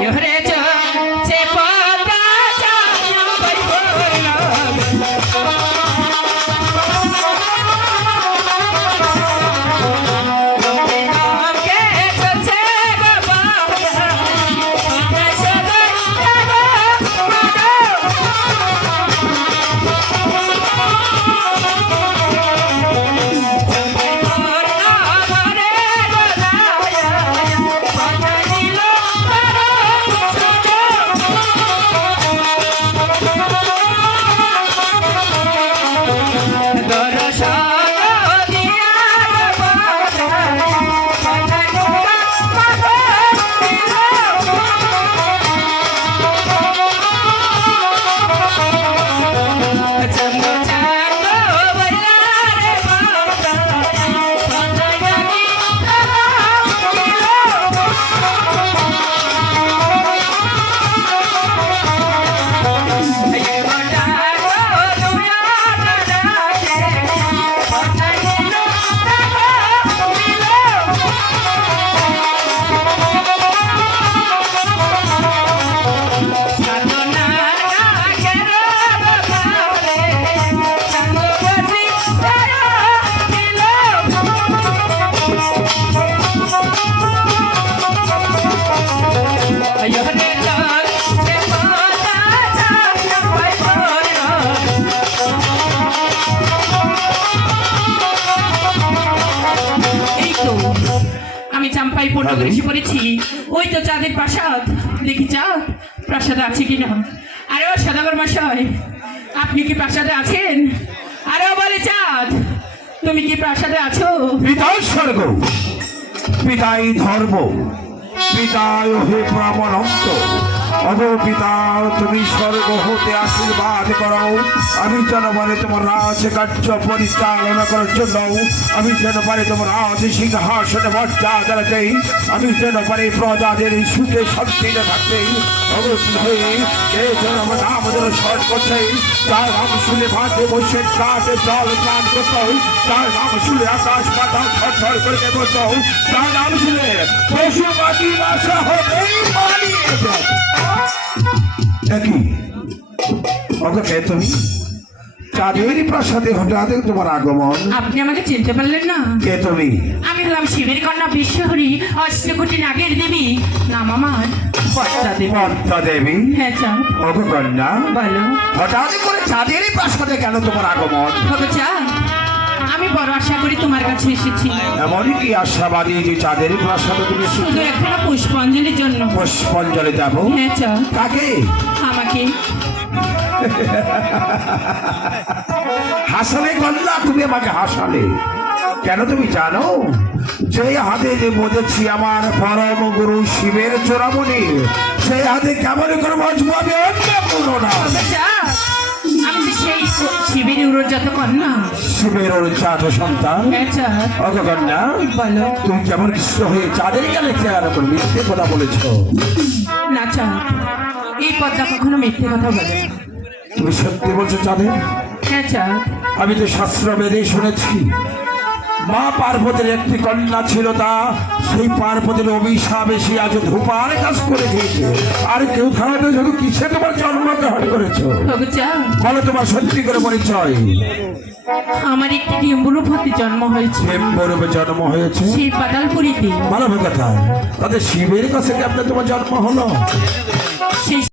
Eu reto আমি পণ্য এসে পড়েছি। ওই তো চাঁদের প্রাসাদ। দেখি চাঁদ প্রাসাদ আছে কি না আরে ও সদাগর মশাই আপনি কি প্রাসাদে আছেন? আরে বলে চাঁদ তুমি কি প্রাসাদে আছো? পিতাই স্বর্গ পিতাই ধর্ম পিতায় হে প্রাণ অব পিতা, তুমি স্বর্গ হতে আশীর্বাদ করো। আমি যেন পারে তোমার রাজ কার্য পরিচালনা করার জন্য, আমি যেন পারে তোমার রাজ সিংহাসনে মর্যাদা দেই আমি যেন পারে প্রজাদের সুখে শান্তিতে থাকতে অবশ্যই জন্য আমার নাম যেন স্মরণ করছে তার নাম শুনে ভাতে বসে কাঠে জল স্নান করতে তার নাম শুনে আকাশ পাতাল ছড় করে দেবত তার নাম তুমি চাঁদের প্রাসাদে হঠাৎ তোমার আগমন? আপনি আমাকে চিনতে পারলেন না। কে তুমি? আমি হলাম শিবের কন্যা বিশ্বহরি অষ্টকোটি নাগের দেবী। নাম আমার পদ্মা দেবী পদ্মা দেবী হ্যাঁ চাঁদ। ভালো বলো। হঠাৎ করে চাঁদের প্রাসাদে কেন তোমার আগমন? হবে চাঁদ। আমি বড় আশা করি তোমার কাছে এসেছি। এমনই কি আশাবাদী যে চাঁদের প্রাসাদে তুমি শুধু একখানা পুষ্পাঞ্জলির জন্য। পুষ্পাঞ্জলি যাব হ্যাঁ চাঁদ কাকে? আমাকে। হাসালে গল্লা তুমি আমাকে হাসালে। কেন তুমি জানো? যে হাতে যে মজেছি আমার পরম গুরু শিবের চোরামণি সেই হাতে কেমন করে মজবু আমি অন্য না। শিবের কন্যা শিবের ওর সন্তান হ্যাঁ বলো। তুমি কেমন কৃষ্ণ হয়ে চাঁদের গেলে চেয়ার করে মিথ্যে কথা বলেছ? না এই পদ্মা কখনো মিথ্যে কথা বলে তুমি সত্যি বলছো চাঁদের হ্যাঁ আমি তো শাস্ত্র বেদে শুনেছি। মা পার্বতীর একটি কন্যা ছিল তা সেই পার্বতীর অভিশাপে সে আজ ধূপার কাজ করে দিয়েছে। আর কেউ থাকবে শুধু কিসে তোমার জন্মগ্রহণ করেছ? বলো তোমার সত্যি করে পরিচয়। আমার একটি ডিম্বুরূপতি জন্ম হয়েছে। বরবে জন্ম হয়েছে? সেই পাতালপুরীতে মানব কথা তাদের শিবের কাছে কেমন তোমার জন্ম হলো?